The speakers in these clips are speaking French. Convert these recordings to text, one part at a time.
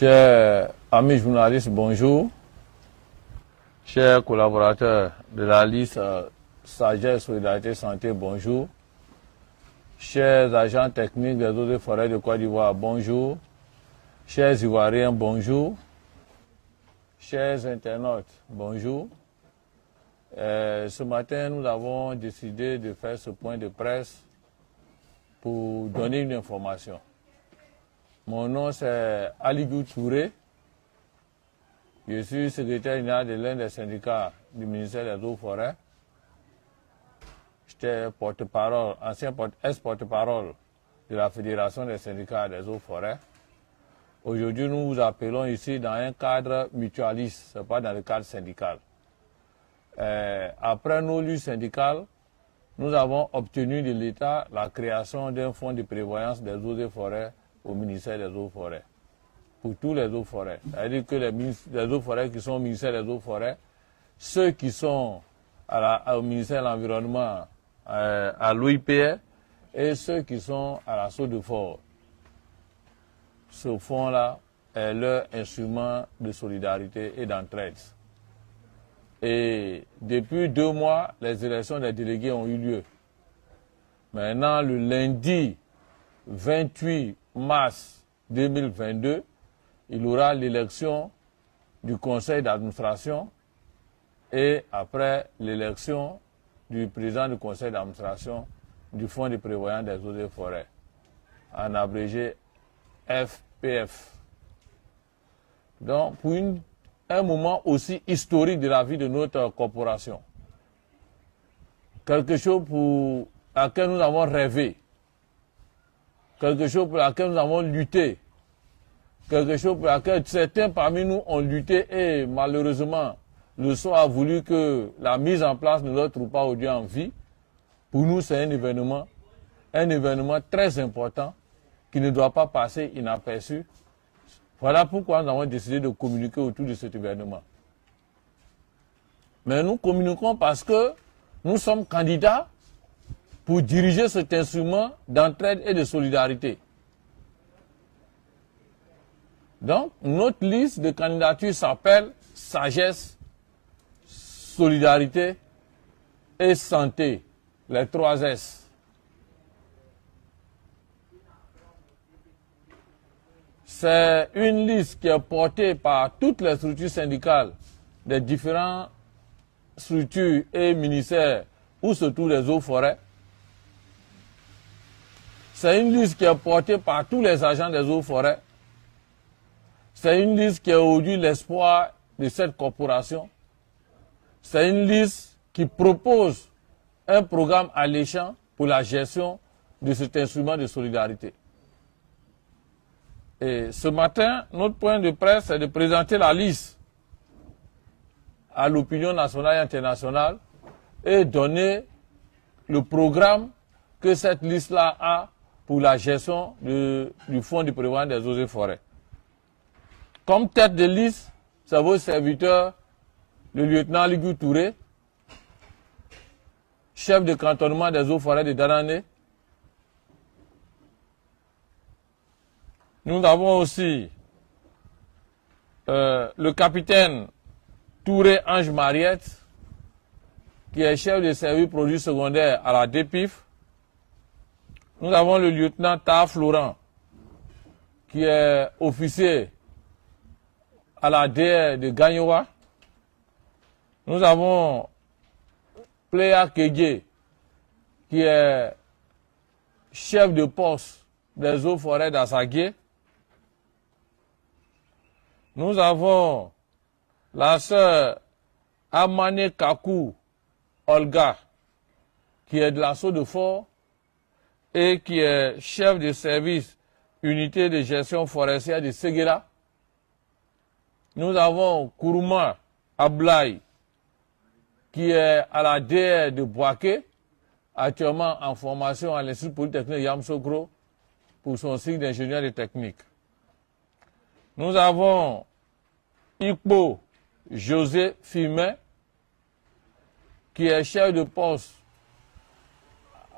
Chers amis journalistes, bonjour. Chers collaborateurs de la liste Sagesse, Solidarité, Santé, bonjour. Chers agents techniques des eaux et forêts de Côte d'Ivoire, bonjour. Chers Ivoiriens, bonjour. Chers internautes, bonjour. Ce matin, nous avons décidé de faire ce point de presse pour donner une information. Mon nom, c'est Aligou Touré. Je suis secrétaire général de l'un des syndicats du ministère des Eaux et Forêts. J'étais porte-parole, ancien ex-porte-parole de la Fédération des syndicats des Eaux et Forêts. Aujourd'hui, nous vous appelons ici dans un cadre mutualiste, ce n'est pas dans le cadre syndical. Après nos luttes syndicales, nous avons obtenu de l'État la création d'un fonds de prévoyance des eaux et forêts au ministère des eaux et forêts, pour tous les eaux et forêts. C'est-à-dire que les eaux et forêts qui sont au ministère des eaux et forêts, ceux qui sont au ministère de l'Environnement, à l'OIPR, et ceux qui sont à la Sceaux-de-Fort. Ce fonds-là est leur instrument de solidarité et d'entraide. Et depuis 2 mois, les élections des délégués ont eu lieu. Maintenant, le lundi 28 mars 2022, il y aura l'élection du conseil d'administration et après l'élection du président du conseil d'administration du Fonds de prévoyance des eaux et forêts, en abrégé FPF. Donc, pour un moment aussi historique de la vie de notre corporation, quelque chose pour laquelle nous avons rêvé, quelque chose pour laquelle nous avons lutté, quelque chose pour laquelle certains parmi nous ont lutté et malheureusement le sort a voulu que la mise en place ne leur trouve pas aujourd'hui en vie. Pour nous, c'est un événement très important qui ne doit pas passer inaperçu. Voilà pourquoi nous avons décidé de communiquer autour de cet événement. Mais nous communiquons parce que nous sommes candidats pour diriger cet instrument d'entraide et de solidarité. Donc, notre liste de candidatures s'appelle Sagesse, Solidarité et Santé, les 3 S. C'est une liste qui est portée par toutes les structures syndicales des différentes structures et ministères où se trouvent les eaux et forêts. C'est une liste qui est portée par tous les agents des eaux et forêts. C'est une liste qui est aujourd'hui l'espoir de cette corporation. C'est une liste qui propose un programme alléchant pour la gestion de cet instrument de solidarité. Et ce matin, notre point de presse est de présenter la liste à l'opinion nationale et internationale et donner le programme que cette liste-là a pour la gestion du Fonds de prévoyance des eaux et forêts. Comme tête de liste, c'est vos serviteurs, le lieutenant Aligou Touré, chef de cantonnement des eaux et forêts de Danané. Nous avons aussi le capitaine Touré Ange Mariette, qui est chef de service produits secondaires à la DPIF. Nous avons le lieutenant Ta Florent, qui est officier à la DR de Gagnoa. Nous avons Pléa Kédié, qui est chef de poste des eaux et forêts d'Assagué. Nous avons la sœur Amane Kakou Olga, qui est de la Sceaux-de-Fort et qui est chef de service unité de gestion forestière de Séguéla. Nous avons Kourouma Ablaï, qui est à la DR de Boaké, actuellement en formation à l'Institut Polytechnique de Yamoussoukro pour son cycle d'ingénieur de technique. Nous avons Ikpo José Fimet, qui est chef de poste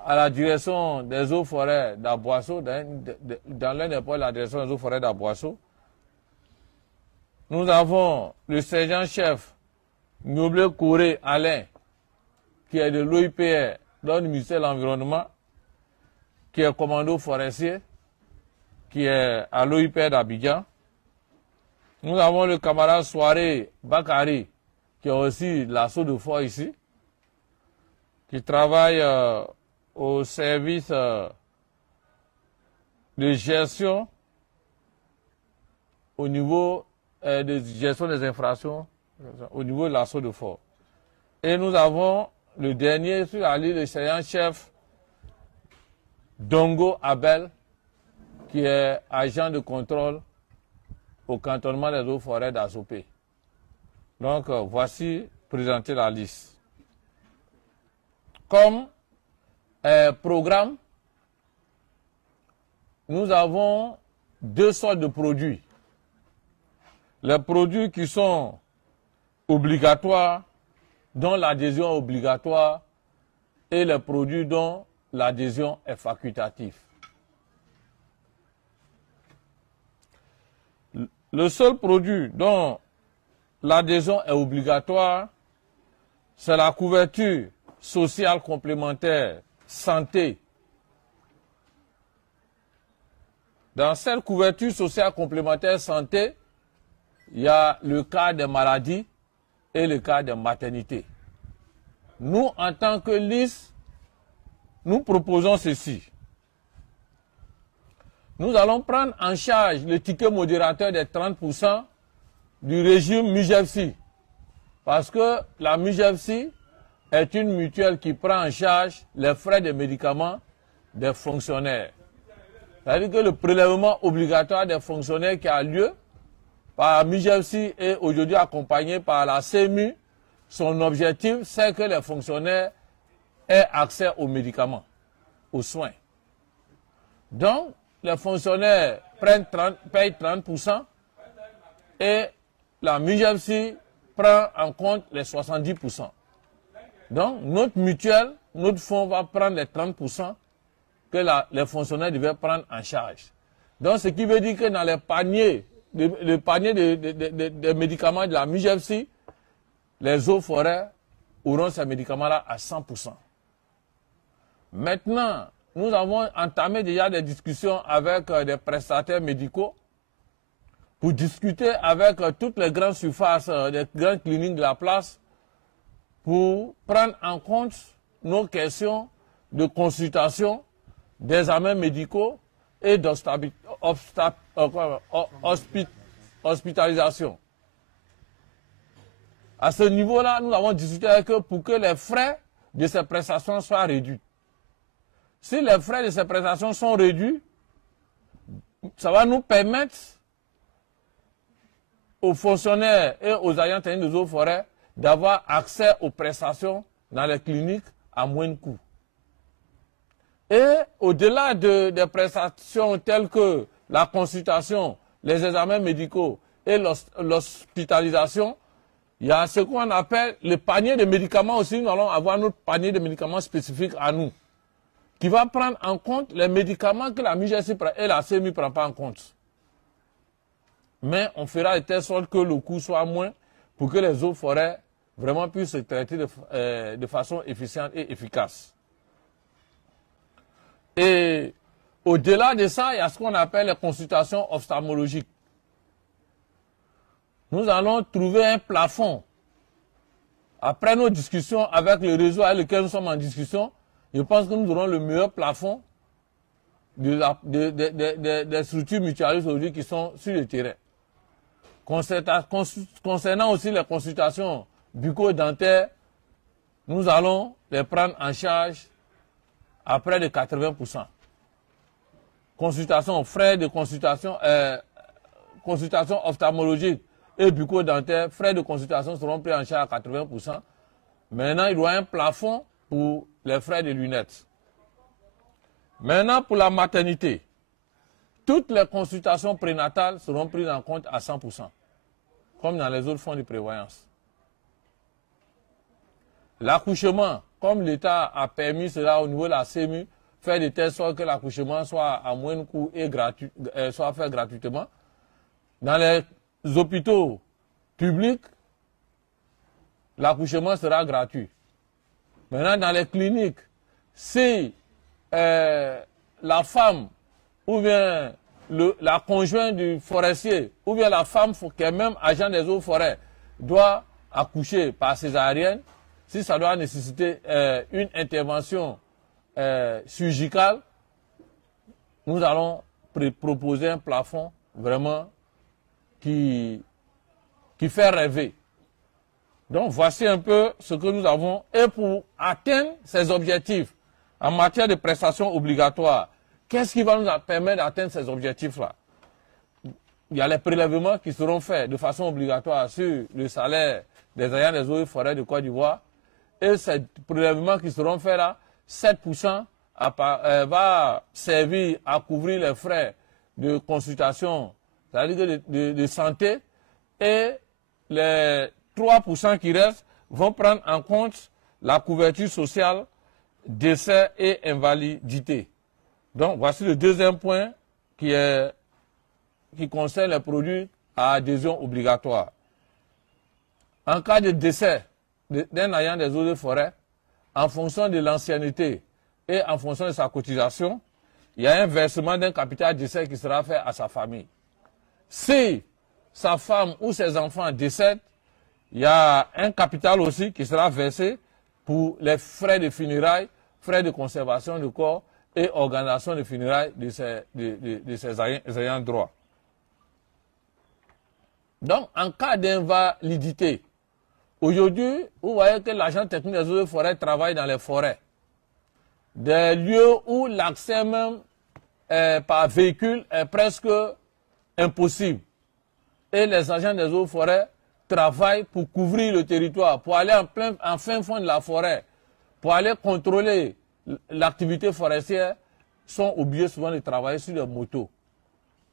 à la direction des eaux forêts d'Aboisseau, dans l'un des postes de la direction des eaux forêts d'Aboisseau. Nous avons le sergent-chef Noble Coré Alain, qui est de l'OIPR, dans le ministère de l'Environnement, qui est commando forestier, qui est à l'OIPR d'Abidjan. Nous avons le camarade Soiré Bakari, qui est aussi de l'assaut de forêt ici, qui travaille au service de gestion au niveau de gestion des infractions au niveau de l'assaut de forêt. Et nous avons le dernier sur la liste, le sergent-chef Dongo Abel, qui est agent de contrôle au cantonnement des eaux forêts d'Azopé. Donc, voici présenter la liste. Comme programme, nous avons deux sortes de produits. Les produits qui sont obligatoires, dont l'adhésion est obligatoire, et les produits dont l'adhésion est facultative. Le seul produit dont l'adhésion est obligatoire, c'est la couverture sociale complémentaire santé. Dans cette couverture sociale complémentaire santé, il y a le cas des maladies et le cas de maternité. Nous, en tant que liste, nous proposons ceci. Nous allons prendre en charge le ticket modérateur des 30% du régime MUJEFSI. Parce que la MUJEFSI est une mutuelle qui prend en charge les frais de médicaments des fonctionnaires. C'est-à-dire que le prélèvement obligatoire des fonctionnaires qui a lieu par la MUJEFSI est aujourd'hui accompagné par la CMU. Son objectif, c'est que les fonctionnaires aient accès aux médicaments, aux soins. Donc, les fonctionnaires payent 30% et la MUJEFSI prend en compte les 70%. Donc, notre mutuelle, notre fonds va prendre les 30% que les fonctionnaires devaient prendre en charge. Donc, ce qui veut dire que dans les paniers, le panier des médicaments de la MUJEFSI, les eaux forêts auront ces médicaments-là à 100%. Maintenant, nous avons entamé déjà des discussions avec des prestataires médicaux pour discuter avec toutes les grandes surfaces, les grandes cliniques de la place, pour prendre en compte nos questions de consultation, d'examens médicaux et d'hospitalisation. À ce niveau-là, nous avons discuté avec eux pour que les frais de ces prestations soient réduits. Si les frais de ces prestations sont réduits, ça va nous permettre aux fonctionnaires et aux agents techniques des eaux forêts d'avoir accès aux prestations dans les cliniques à moins de coûts. Et au-delà des prestations telles que la consultation, les examens médicaux et l'hospitalisation, il y a ce qu'on appelle le panier de médicaments aussi. Nous allons avoir notre panier de médicaments spécifiques à nous, qui va prendre en compte les médicaments que la MUJEFSI et la CMU ne prennent pas en compte. Mais on fera de telle sorte que le coût soit moins pour que les eaux forêts vraiment puissent se traiter de façon efficiente et efficace. Et au-delà de ça, il y a ce qu'on appelle les consultations ophtalmologiques. Nous allons trouver un plafond. Après nos discussions avec le réseau avec lequel nous sommes en discussion, je pense que nous aurons le meilleur plafond des structures mutualistes aujourd'hui qui sont sur le terrain. Concernant aussi les consultations bucco-dentaires, nous allons les prendre en charge à près de 80%. Consultation, frais de consultation, consultation ophtalmologique et bucco-dentaire, frais de consultation seront pris en charge à 80%. Maintenant, il y aura un plafond pour les frais de lunettes. Maintenant, pour la maternité, toutes les consultations prénatales seront prises en compte à 100%, comme dans les autres fonds de prévoyance. L'accouchement, comme l'État a permis cela au niveau de la CMU, faire de telle sorte que l'accouchement soit à moindre coût et soit fait gratuitement. Dans les hôpitaux publics, l'accouchement sera gratuit. Maintenant, dans les cliniques, si la femme ou bien la conjointe du forestier ou bien la femme qui est même agent des eaux forêts doit accoucher par césarienne, si ça doit nécessiter une intervention chirurgicale, nous allons proposer un plafond vraiment qui fait rêver. Donc voici un peu ce que nous avons. Et pour atteindre ces objectifs en matière de prestations obligatoires, qu'est-ce qui va nous permettre d'atteindre ces objectifs-là? Il y a les prélèvements qui seront faits de façon obligatoire sur le salaire des agents des eaux et forêts de Côte d'Ivoire. Et ces prélèvements qui seront faits là, 7% va servir à couvrir les frais de consultation, c'est-à-dire de santé, et les 3% qui restent vont prendre en compte la couverture sociale, décès et invalidité. Donc voici le deuxième point qui concerne les produits à adhésion obligatoire. En cas de décès d'un agent des eaux et forêts, en fonction de l'ancienneté et en fonction de sa cotisation, il y a un versement d'un capital décès qui sera fait à sa famille. Si sa femme ou ses enfants décèdent, il y a un capital aussi qui sera versé pour les frais de funérailles, frais de conservation du corps et organisation de funérailles de ces ayants droit. Donc, en cas d'invalidité, aujourd'hui, vous voyez que l'agent technique des eaux et forêts travaille dans les forêts. Des lieux où l'accès même par véhicule est presque impossible. Et les agents des eaux et forêts travaillent pour couvrir le territoire, pour aller en fin fond de la forêt, pour aller contrôler l'activité forestière, sont obligés souvent de travailler sur des motos.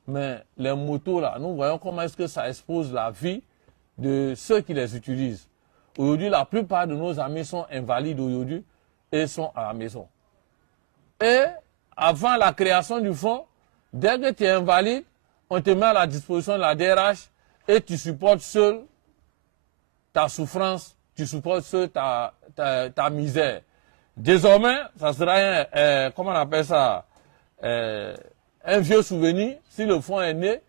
Mais les motos là, nous voyons comment est-ce que ça expose la vie de ceux qui les utilisent. Aujourd'hui, la plupart de nos amis sont invalides aujourd'hui et sont à la maison. Et avant la création du fonds, dès que tu es invalide, on te met à la disposition de la DRH et tu supportes seul ta souffrance, tu supportes seul ta misère. Désormais, ça sera comment on appelle ça, un vieux souvenir. Si le fonds est né,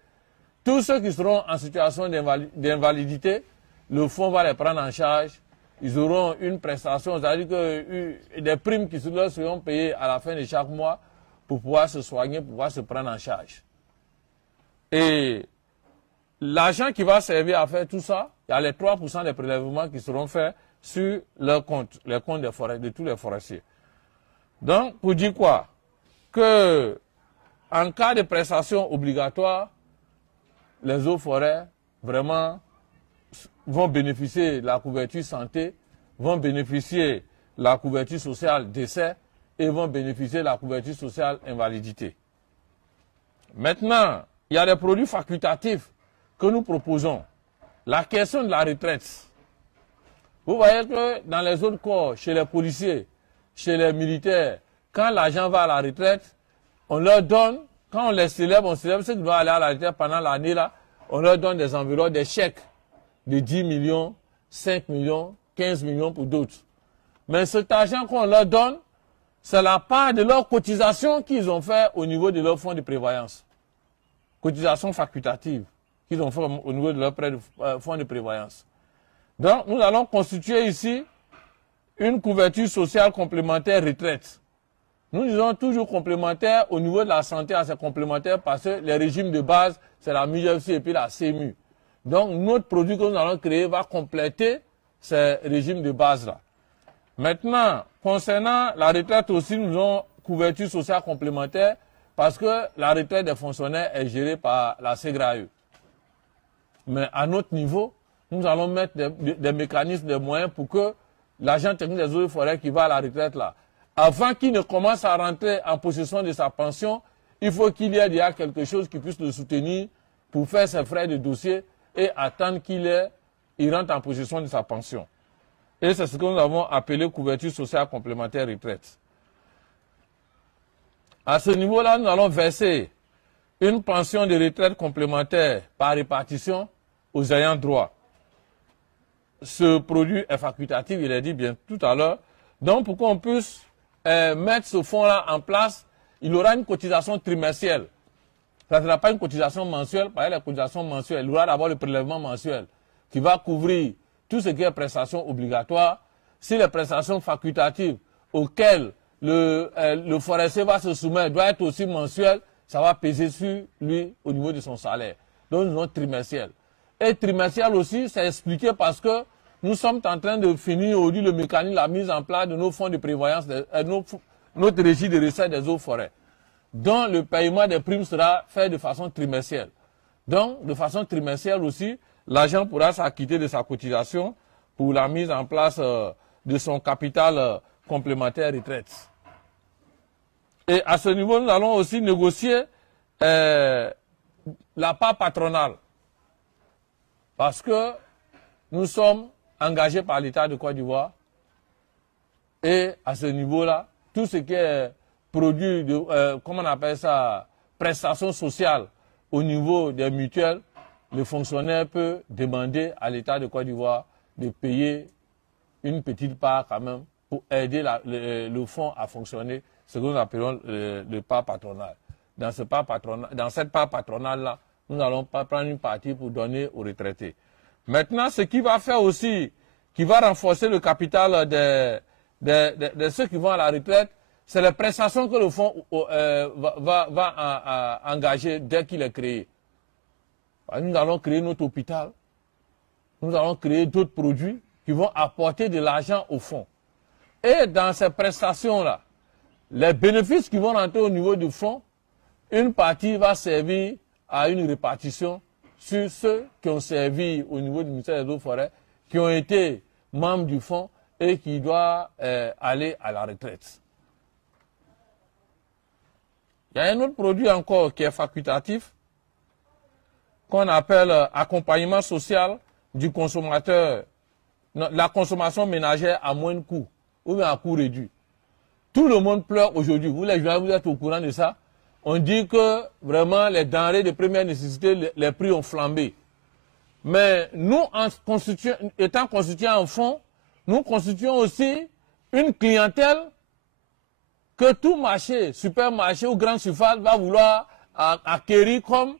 tous ceux qui seront en situation d'invalidité, le fonds va les prendre en charge. Ils auront une prestation, c'est-à-dire que des primes qui leur seront payées à la fin de chaque mois pour pouvoir se soigner, pour pouvoir se prendre en charge. Et l'argent qui va servir à faire tout ça, il y a les 3% des prélèvements qui seront faits sur leur compte, les comptes des forêts, de tous les forestiers. Donc, pour dire quoi? Que en cas de prestation obligatoire, les eaux forêts, vraiment, vont bénéficier de la couverture santé, vont bénéficier de la couverture sociale décès et vont bénéficier de la couverture sociale invalidité. Maintenant, il y a des produits facultatifs que nous proposons. La question de la retraite. Vous voyez que dans les autres corps, chez les policiers, chez les militaires, quand l'agent va à la retraite, on leur donne, quand on célèbre ceux qui doivent aller à la retraite pendant l'année là, on leur donne des enveloppes, des chèques de 10 millions, 5 millions, 15 millions pour d'autres. Mais cet argent qu'on leur donne, c'est la part de leur cotisation qu'ils ont fait au niveau de leur fonds de prévoyance. Cotisation facultative qu'ils ont fait au niveau de leur fonds de prévoyance. Donc, nous allons constituer ici une couverture sociale complémentaire retraite. Nous disons toujours complémentaire au niveau de la santé, c'est complémentaire parce que les régimes de base, c'est la MIGFC et puis la CMU. Donc, notre produit que nous allons créer va compléter ces régimes de base-là. Maintenant, concernant la retraite aussi, nous avons couverture sociale complémentaire parce que la retraite des fonctionnaires est gérée par la SEGRAE. Mais à notre niveau, nous allons mettre des mécanismes, des moyens pour que l'agent technique des eaux et forêts qui va à la retraite là, avant qu'il ne commence à rentrer en possession de sa pension, il faut qu'il y ait déjà quelque chose qui puisse le soutenir pour faire ses frais de dossier et attendre qu'il rentre en possession de sa pension. Et c'est ce que nous avons appelé couverture sociale complémentaire retraite. À ce niveau-là, nous allons verser une pension de retraite complémentaire par répartition aux ayants droit. Ce produit est facultatif, il est dit bien tout à l'heure. Donc, pour qu'on puisse mettre ce fonds-là en place, il aura une cotisation trimestrielle. Ça ne sera pas une cotisation mensuelle, par exemple la cotisation mensuelle. Il aura d'abord le prélèvement mensuel qui va couvrir tout ce qui est prestations obligatoires. Si les prestations facultatives auxquelles le forestier va se soumettre doit être aussi mensuel, ça va peser sur lui au niveau de son salaire. Donc nous avons trimestriel. Et trimestriel aussi, c'est expliqué parce que nous sommes en train de finir aujourd'hui le mécanisme, la mise en place de nos fonds de prévoyance, notre régime de recettes des eaux forêts, dont le paiement des primes sera fait de façon trimestrielle. Donc, de façon trimestrielle aussi, l'agent pourra s'acquitter de sa cotisation pour la mise en place de son capital complémentaire retraite. Et à ce niveau, nous allons aussi négocier la part patronale. Parce que nous sommes engagés par l'État de Côte d'Ivoire. Et à ce niveau-là, tout ce qui est produit de, comment on appelle ça, prestations sociales au niveau des mutuelles, le fonctionnaire peut demander à l'État de Côte d'Ivoire de payer une petite part quand même pour aider le fonds à fonctionner, ce que nous appelons le part patronal. Dans cette part patronale-là, nous allons pas prendre une partie pour donner aux retraités. Maintenant, ce qui va faire aussi, qui va renforcer le capital de ceux qui vont à la retraite, c'est les prestations que le fonds va engager dès qu'il est créé. Nous allons créer notre hôpital, nous allons créer d'autres produits qui vont apporter de l'argent au fonds. Et dans ces prestations-là, les bénéfices qui vont rentrer au niveau du fonds, une partie va servir à une répartition sur ceux qui ont servi au niveau du ministère des Eaux et Forêts, qui ont été membres du fonds et qui doivent aller à la retraite. Il y a un autre produit encore qui est facultatif, qu'on appelle accompagnement social du consommateur, la consommation ménagère à moins de coût, ou bien à coût réduit. Tout le monde pleure aujourd'hui, vous les journalistes, vous êtes au courant de ça. On dit que vraiment les denrées de première nécessité, les prix ont flambé. Mais nous, étant constitués en fonds, nous constituons aussi une clientèle que tout marché, supermarché ou grande surface va vouloir acquérir comme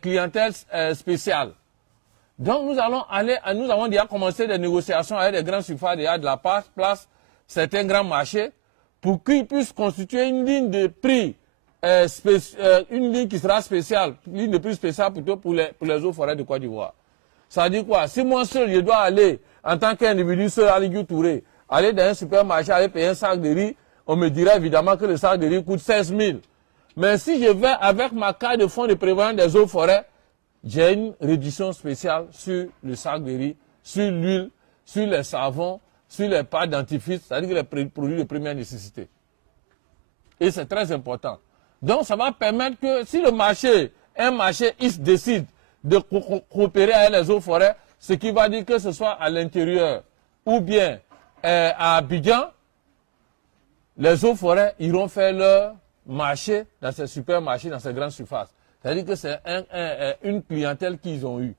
clientèle spéciale. Donc nous avons déjà commencé des négociations avec les grandes surfaces déjà de la place, certains grands marchés, pour qu'ils puissent constituer une ligne de prix, une ligne qui sera spéciale, une ligne de prix spéciale plutôt pour les eaux forêts de Côte d'Ivoire. Ça dit quoi? Si moi seul, je dois aller, en tant qu'individu seul à Ligou Touré, aller dans un supermarché, aller payer un sac de riz, on me dirait évidemment que le sac de riz coûte 16 000. Mais si je vais avec ma carte de fonds de prévoyance des eaux forêts, j'ai une réduction spéciale sur le sac de riz, sur l'huile, sur les savons, sur les pâtes dentifrice, c'est-à-dire les produits de première nécessité. Et c'est très important. Donc ça va permettre que si un marché, il décide de coopérer avec les eaux forêts, ce qui va dire que ce soit à l'intérieur ou bien à Abidjan, les eaux forêts iront faire leur marché dans ces supermarchés, dans ces grandes surfaces. C'est-à-dire que c'est une clientèle qu'ils ont eue.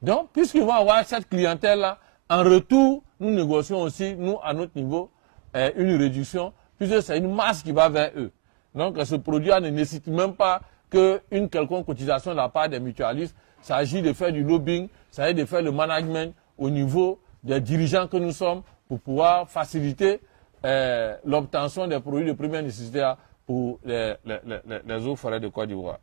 Donc, puisqu'ils vont avoir cette clientèle-là, en retour, nous négocions aussi, nous, à notre niveau, une réduction, puisque c'est une masse qui va vers eux. Donc, ce produit-là ne nécessite même pas qu'une quelconque cotisation de la part des mutualistes. Il s'agit de faire du lobbying, il s'agit de faire le management au niveau des dirigeants que nous sommes pour pouvoir faciliter l'obtention des produits de première nécessité pour les eaux forêts de Côte d'Ivoire.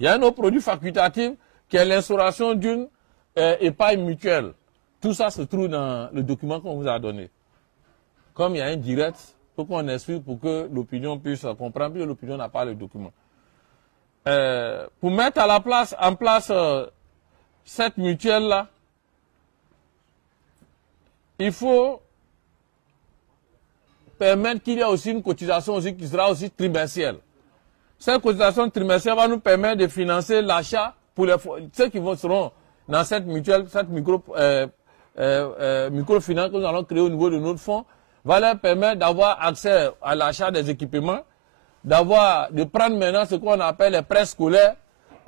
Il y a un autre produit facultatif qui est l'instauration d'une épargne mutuelle. Tout ça se trouve dans le document qu'on vous a donné. Comme il y a un direct, il faut qu'on explique pour que l'opinion puisse comprendre, puis l'opinion n'a pas le document. Pour mettre en place cette mutuelle-là, il faut permettre qu'il y ait aussi une cotisation aussi qui sera aussi trimestrielle. Cette cotisation trimestrielle va nous permettre de financer l'achat pour ceux qui seront dans cette mutuelle, cette microfinance que nous allons créer au niveau de notre fonds, va leur permettre d'avoir accès à l'achat des équipements, de prendre maintenant ce qu'on appelle les prêts scolaires.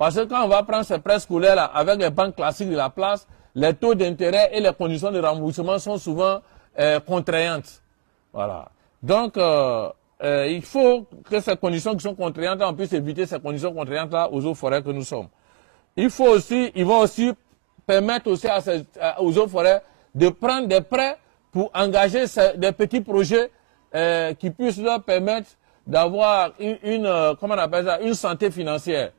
Parce que quand on va prendre ces prêts scolaires là, avec les banques classiques de la place, les taux d'intérêt et les conditions de remboursement sont souvent contraignantes. Voilà. Donc, il faut que ces conditions qui sont contraignantes, on puisse éviter ces conditions contraignantes là aux eaux forêts que nous sommes. Ils vont aussi permettre aussi aux eaux forêts de prendre des prêts pour engager des petits projets qui puissent leur permettre d'avoir comment on appelle ça, une santé financière.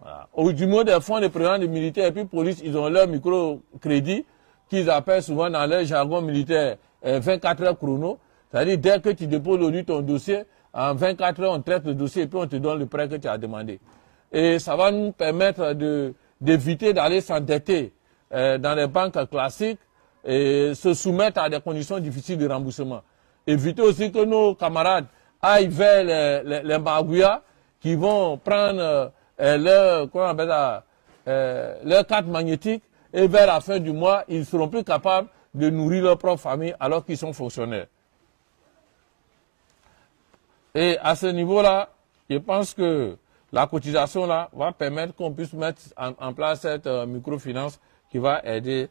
Voilà. Du moins des fonds de prévoyance des militaires et puis police, ils ont leur microcrédit qu'ils appellent souvent dans leur jargon militaire 24 heures chrono. C'est-à-dire dès que tu déposes aujourd'hui ton dossier, en 24 heures on traite le dossier et puis on te donne le prêt que tu as demandé. Et ça va nous permettre d'éviter d'aller s'endetter dans les banques classiques et se soumettre à des conditions difficiles de remboursement. Éviter aussi que nos camarades aillent vers les magouillas qui vont prendre leur carte magnétique et vers la fin du mois, ils ne seront plus capables de nourrir leur propre famille alors qu'ils sont fonctionnaires. Et à ce niveau-là, je pense que la cotisation là va permettre qu'on puisse mettre en place cette microfinance qui va aider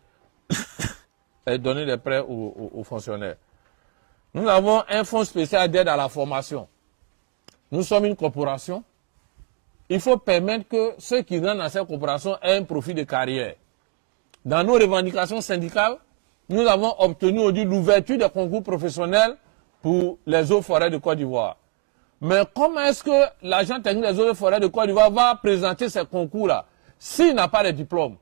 et donner des prêts aux fonctionnaires. Nous avons un fonds spécial d'aide à la formation. Nous sommes une corporation. Il faut permettre que ceux qui rentrent dans cette corporation aient un profit de carrière. Dans nos revendications syndicales, nous avons obtenu aujourd'hui l'ouverture des concours professionnels pour les eaux forêts de Côte d'Ivoire. Mais comment est-ce que l'agent technique des eaux et forêts de Côte d'Ivoire va présenter ces concours-là s'il n'a pas de diplôme?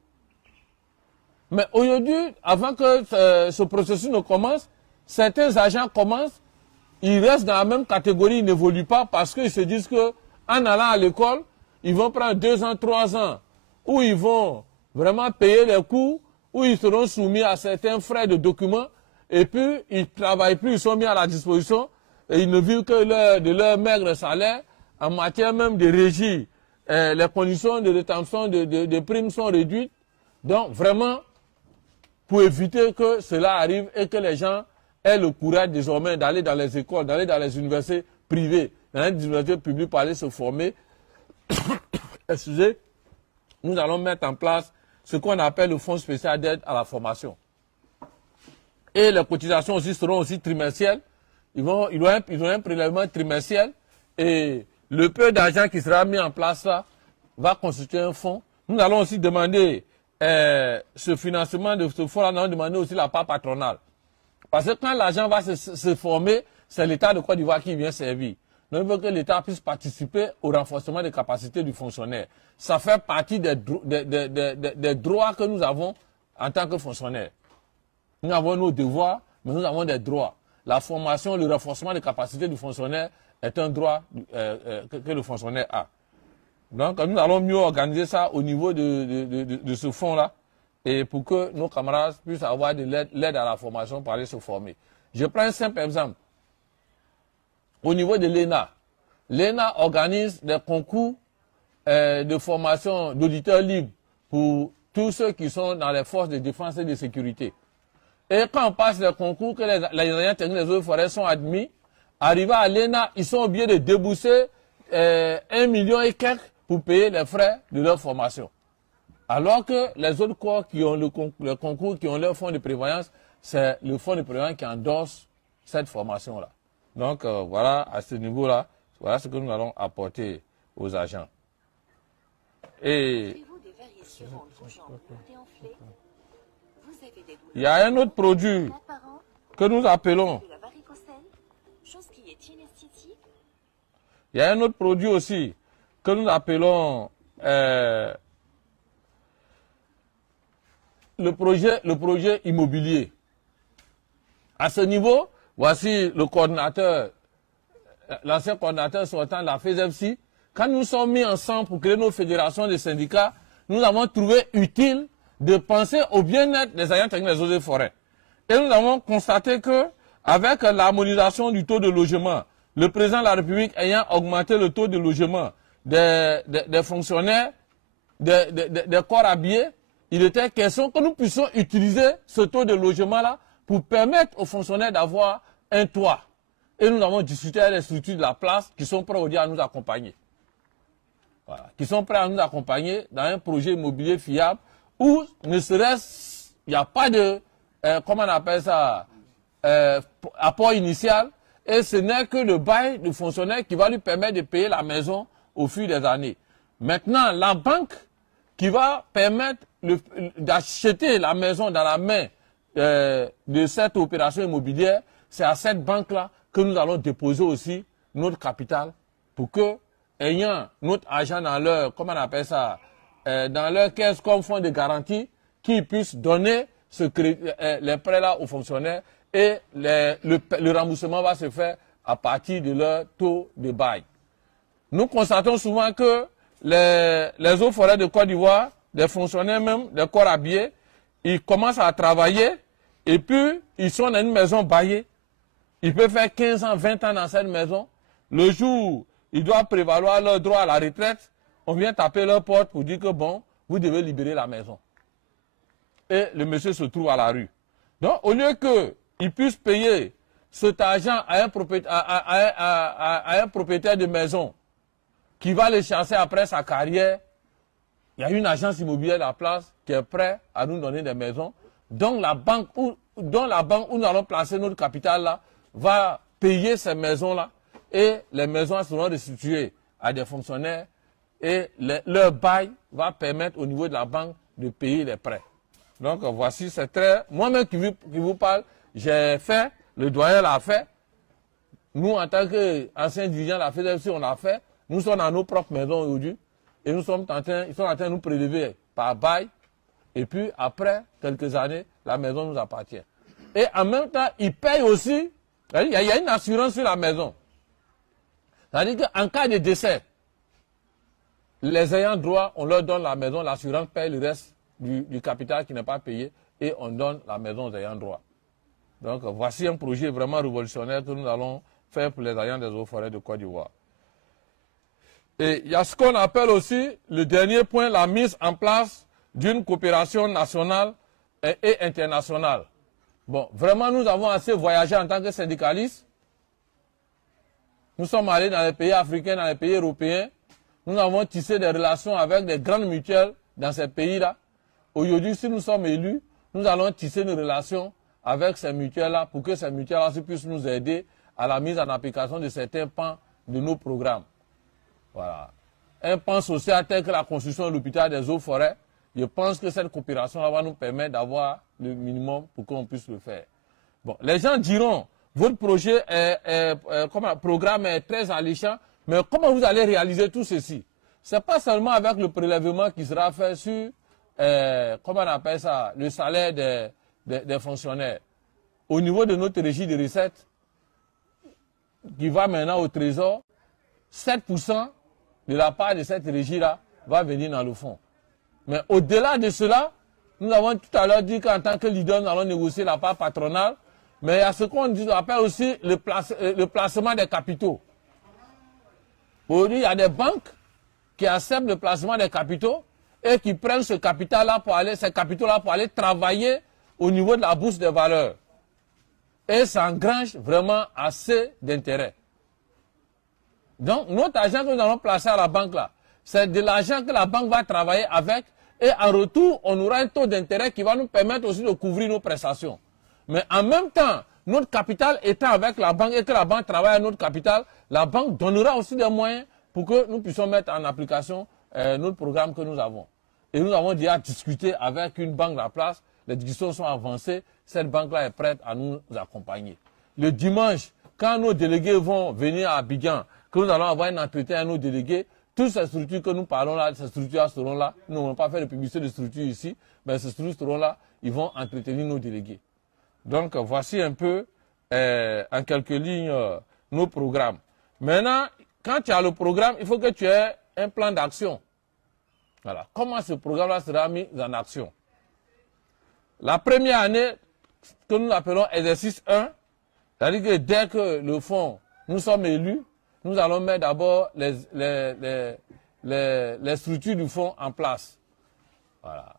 Mais aujourd'hui, avant que ce processus ne commence, certains agents commencent, ils restent dans la même catégorie, ils n'évoluent pas parce qu'ils se disent qu'en allant à l'école, ils vont prendre 2 ans, 3 ans, où ils vont vraiment payer les cours, où ils seront soumis à certains frais de documents, et puis ils ne travaillent plus, ils sont mis à la disposition, et ils ne vivent que de leur maigre salaire. En matière même de régie, les conditions de rétention de primes sont réduites. Donc vraiment, pour éviter que cela arrive et que les gens aient le courage désormais d'aller dans les écoles, d'aller dans les universités privées, dans les universités publiques pour aller se former, excusez, nous allons mettre en place ce qu'on appelle le fonds spécial d'aide à la formation. Et les cotisations aussi seront aussi trimestrielles. Ils ont un prélèvement trimestriel et le peu d'argent qui sera mis en place là va constituer un fonds. Nous allons aussi demander ce financement de ce fonds-là, nous allons demander aussi la part patronale. Parce que quand l'argent va se former, c'est l'État de Côte d'Ivoire qui vient servir. Donc il faut que l'État puisse participer au renforcement des capacités du fonctionnaire. Ça fait partie des droits que nous avons en tant que fonctionnaires. Nous avons nos devoirs, mais nous avons des droits. La formation, le renforcement des capacités du fonctionnaire est un droit que le fonctionnaire a. Donc nous allons mieux organiser ça au niveau de ce fonds-là et pour que nos camarades puissent avoir de l'aide à la formation pour aller se former. Je prends un simple exemple. Au niveau de l'ENA, l'ENA organise des concours de formation d'auditeurs libres pour tous ceux qui sont dans les forces de défense et de sécurité. Et quand on passe les concours, que les agents techniques des eaux et forêts sont admis, arrivés à l'ENA, ils sont obligés de débourser 1 million et quelques pour payer les frais de leur formation. Alors que les autres corps qui ont le concours, qui ont leur fonds de prévoyance, c'est le fonds de prévoyance qui endosse cette formation-là. Donc voilà, à ce niveau-là, voilà ce que nous allons apporter aux agents. Et il y a un autre produit que nous appelons. Il y a un autre produit aussi que nous appelons le projet immobilier. À ce niveau, voici le coordinateur, l'ancien coordinateur sortant de la FESEFSI. Quand nous sommes mis ensemble pour créer nos fédérations de syndicats, nous avons trouvé utile de penser au bien-être des agents techniques des eaux et forêts. Et nous avons constaté que, avec l'harmonisation du taux de logement, le président de la République ayant augmenté le taux de logement des fonctionnaires, des corps habillés, il était question que nous puissions utiliser ce taux de logement-là pour permettre aux fonctionnaires d'avoir un toit. Et nous avons discuté avec les structures de la place qui sont prêts à nous accompagner. voilà, qui sont prêts à nous accompagner dans un projet immobilier fiable où ne serait-ce, il n'y a pas de, comment on appelle ça, apport initial, et ce n'est que le bail du fonctionnaire qui va lui permettre de payer la maison au fil des années. Maintenant, la banque qui va permettre d'acheter la maison dans la main de cette opération immobilière, c'est à cette banque-là que nous allons déposer aussi notre capital pour que, ayant notre argent dans leur, comment on appelle ça, dans leur caisse comme fonds de garantie, qu'ils puissent donner les prêts-là aux fonctionnaires et le remboursement va se faire à partir de leur taux de bail. Nous constatons souvent que les eaux forêts de Côte d'Ivoire, des fonctionnaires même, des corps habillés, ils commencent à travailler et puis ils sont dans une maison baillée. Ils peuvent faire 15 ans, 20 ans dans cette maison. Le jour où ils doivent prévaloir leur droit à la retraite, on vient taper leur porte pour dire que bon, vous devez libérer la maison. Et le monsieur se trouve à la rue. Donc, au lieu qu'ils puissent payer cet argent à un propriétaire de maison qui va le chasser après sa carrière, il y a une agence immobilière à la place qui est prête à nous donner des maisons, dont la banque où nous allons placer notre capital là va payer ces maisons-là et les maisons seront restituées à des fonctionnaires et leur bail va permettre au niveau de la banque de payer les prêts. Donc voici, c'est très... Moi-même qui vous parle, j'ai fait, le doyen l'a fait, nous en tant qu'anciens dirigeants de la fédération, on l'a fait, nous sommes dans nos propres maisons aujourd'hui et ils sont en train de nous prélever par bail et puis après quelques années, la maison nous appartient. Et en même temps, ils payent aussi, il y a une assurance sur la maison. C'est-à-dire qu'en cas de décès, les ayants droit, on leur donne la maison, l'assurance paye le reste du capital qui n'est pas payé et on donne la maison aux ayants droit. Donc voici un projet vraiment révolutionnaire que nous allons faire pour les ayants des eaux forêts de Côte d'Ivoire. Et il y a ce qu'on appelle aussi, le dernier point, la mise en place d'une coopération nationale et internationale. Bon, vraiment, nous avons assez voyagé en tant que syndicalistes. Nous sommes allés dans les pays africains, dans les pays européens. Nous avons tissé des relations avec des grandes mutuelles dans ces pays-là. Aujourd'hui, si nous sommes élus, nous allons tisser une relation avec ces mutuelles-là pour que ces mutuelles-là puissent nous aider à la mise en application de certains pans de nos programmes. Voilà. Un pan social tel que la construction de l'hôpital des eaux forêts, je pense que cette coopération va nous permettre d'avoir le minimum pour qu'on puisse le faire. Bon, les gens diront, votre projet programme est très alléchant, mais comment vous allez réaliser tout ceci? Ce n'est pas seulement avec le prélèvement qui sera fait sur, comment on appelle ça, le salaire des fonctionnaires. Au niveau de notre régie de recettes, qui va maintenant au trésor, 7% de la part de cette régie-là va venir dans le fonds. Mais au-delà de cela, nous avons tout à l'heure dit qu'en tant que leader, nous allons négocier la part patronale, mais il y a ce qu'on appelle aussi le placement des capitaux. Aujourd'hui, il y a des banques qui acceptent le placement des capitaux et qui prennent ce capital-là pour aller travailler au niveau de la bourse des valeurs. Et ça engrange vraiment assez d'intérêt. Donc, notre argent que nous allons placer à la banque là, c'est de l'argent que la banque va travailler avec et en retour, on aura un taux d'intérêt qui va nous permettre aussi de couvrir nos prestations. Mais en même temps, notre capital étant avec la banque et que la banque travaille à notre capital, la banque donnera aussi des moyens pour que nous puissions mettre en application notre programme que nous avons. Et nous avons déjà discuté avec une banque de la place, les discussions sont avancées, cette banque-là est prête à nous accompagner. Le dimanche, quand nos délégués vont venir à Abidjan, que nous allons avoir un entretien à nos délégués, toutes ces structures que nous parlons là, ces structures seront là. Nous n'allons pas faire de publicité de structures ici, mais ces structures seront là, ils vont entretenir nos délégués. Donc voici un peu, en quelques lignes, nos programmes. Maintenant, quand tu as le programme, il faut que tu aies un plan d'action. Voilà. Comment ce programme-là sera mis en action? La première année, que nous appelons exercice 1, c'est-à-dire que dès que le fonds, nous sommes élus, nous allons mettre d'abord les structures du fonds en place. Voilà.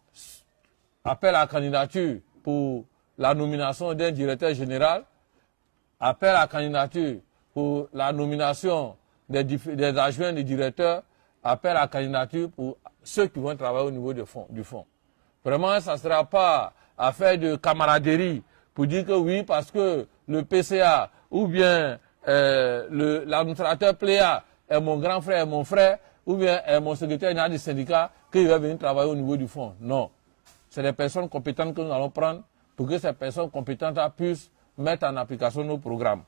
Appel à la candidature pour la nomination d'un directeur général, appel à la candidature pour la nomination des adjoints des directeurs, appel à candidature pour ceux qui vont travailler au niveau du fonds. Vraiment, ça ne sera pas affaire de camaraderie pour dire que oui, parce que le PCA ou bien l'administrateur Pléa est mon grand frère, mon frère, ou bien est mon secrétaire général du syndicat, qu'il va venir travailler au niveau du fonds. Non. C'est des personnes compétentes que nous allons prendre pour que ces personnes compétentes puissent mettre en application nos programmes.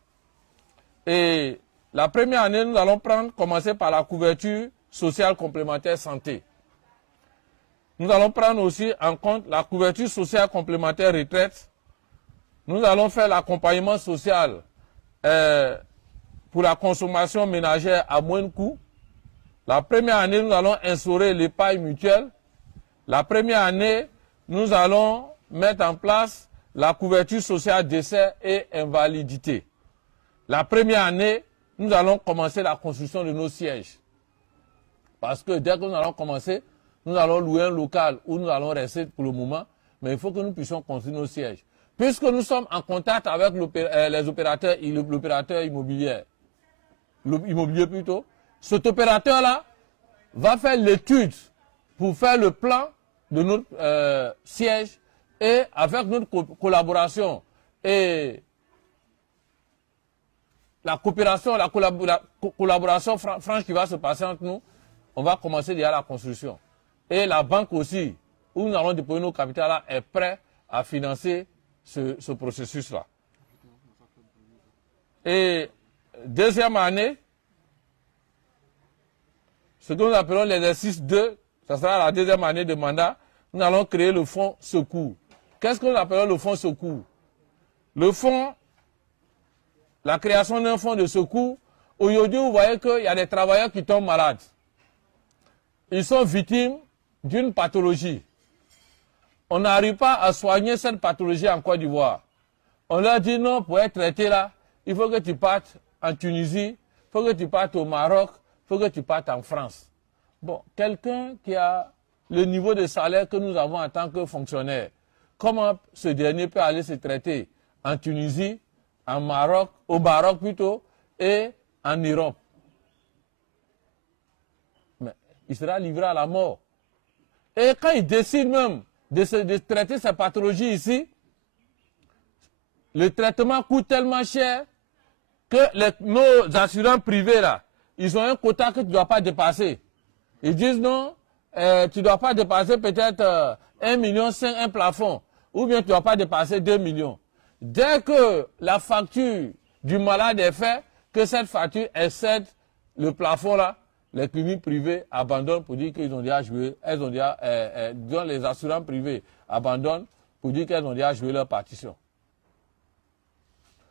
Et la première année, nous allons commencer par la couverture sociale complémentaire santé. Nous allons prendre aussi en compte la couverture sociale complémentaire retraite. Nous allons faire l'accompagnement social pour la consommation ménagère à moindre coût. La première année, nous allons instaurer l'épargne mutuelle. La première année, nous allons mettre en place la couverture sociale décès et invalidité. La première année, nous allons commencer la construction de nos sièges. Parce que dès que nous allons commencer, nous allons louer un local où nous allons rester pour le moment, mais il faut que nous puissions construire nos sièges. Puisque nous sommes en contact avec les opérateurs, l'opérateur immobilier plutôt, cet opérateur-là va faire l'étude pour faire le plan de notre siège et avec notre collaboration et la coopération, la collaboration franche qui va se passer entre nous, on va commencer déjà la construction. Et la banque aussi, où nous allons déposer nos capitaux là, est prête à financer ce processus-là. Et deuxième année, ce que nous appelons l'exercice 2, ça sera la deuxième année de mandat, nous allons créer le fonds secours. Qu'est-ce que nous appelons le fonds secours? Le fonds, la création d'un fonds de secours, aujourd'hui vous voyez qu'il y a des travailleurs qui tombent malades. Ils sont victimes d'une pathologie. On n'arrive pas à soigner cette pathologie en Côte d'Ivoire. On leur dit non, pour être traité là, il faut que tu partes en Tunisie, il faut que tu partes au Maroc, il faut que tu partes en France. Bon, quelqu'un qui a le niveau de salaire que nous avons en tant que fonctionnaire, comment ce dernier peut aller se traiter en Tunisie, en Maroc, au Maroc plutôt, et en Europe? Mais il sera livré à la mort. Et quand il décide même de traiter sa pathologie ici, le traitement coûte tellement cher que nos assureurs privés là, ils ont un quota que tu ne dois pas dépasser. Ils disent non, tu ne dois pas dépasser peut-être 1,5 million, un plafond, ou bien tu ne dois pas dépasser 2 millions. Dès que la facture du malade est faite, que cette facture excède le plafond là, les cliniques privées abandonnent pour dire qu'ils ont déjà joué, elles ont déjà, disons les assurants privés abandonnent pour dire qu'elles ont déjà joué leur partition.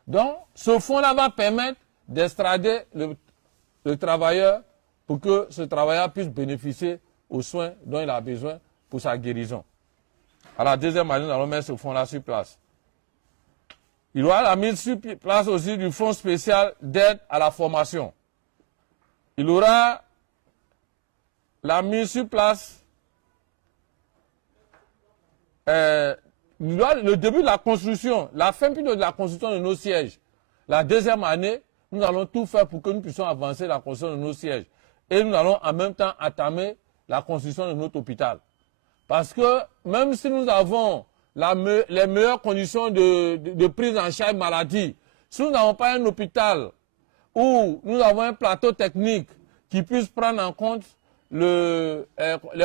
Donc, ce fonds-là va permettre d'extrader le travailleur pour que ce travailleur puisse bénéficier aux soins dont il a besoin pour sa guérison. À la deuxième année, nous allons mettre ce fonds-là sur place. Il y aura la mise sur place aussi du fonds spécial d'aide à la formation. Il y aura la mise sur place, le début de la construction, la fin plutôt de la construction de nos sièges. La deuxième année, nous allons tout faire pour que nous puissions avancer la construction de nos sièges. Et nous allons en même temps entamer la construction de notre hôpital. Parce que même si nous avons les meilleures conditions de prise en charge maladie, si nous n'avons pas un hôpital où nous avons un plateau technique qui puisse prendre en compte les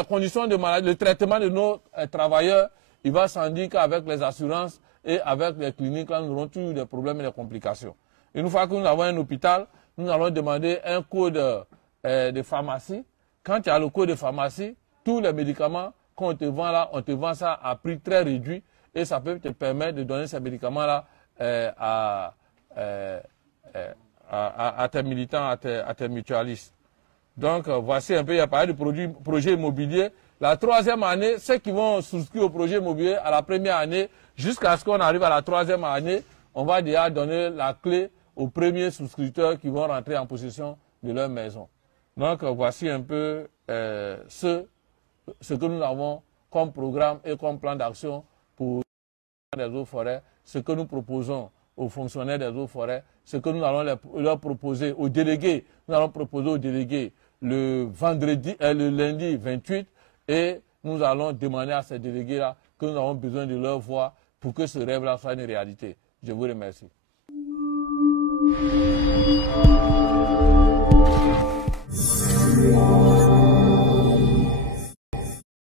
conditions de maladie, le traitement de nos travailleurs, il va sans dire qu'avec les assurances et avec les cliniques, là, nous aurons toujours des problèmes et des complications. Une fois que nous avons un hôpital, nous allons demander un code de pharmacie. Quand il y a le code de pharmacie, tous les médicaments qu'on te vend là, on te vend ça à prix très réduit et ça peut te permettre de donner ces médicaments-là à tes militants, à tes mutualistes. Donc, voici un peu, il y a parlé du projet immobilier. La troisième année, ceux qui vont souscrire au projet immobilier à la première année, jusqu'à ce qu'on arrive à la troisième année, on va déjà donner la clé aux premiers souscripteurs qui vont rentrer en possession de leur maison. Donc, voici un peu ce que nous avons comme programme et comme plan d'action pour les eaux forêts, ce que nous proposons aux fonctionnaires des eaux forêts, ce que nous allons leur proposer aux délégués. Nous allons proposer aux délégués le lundi 28 et nous allons demander à ces délégués-là que nous avons besoin de leur voix pour que ce rêve-là soit une réalité. Je vous remercie.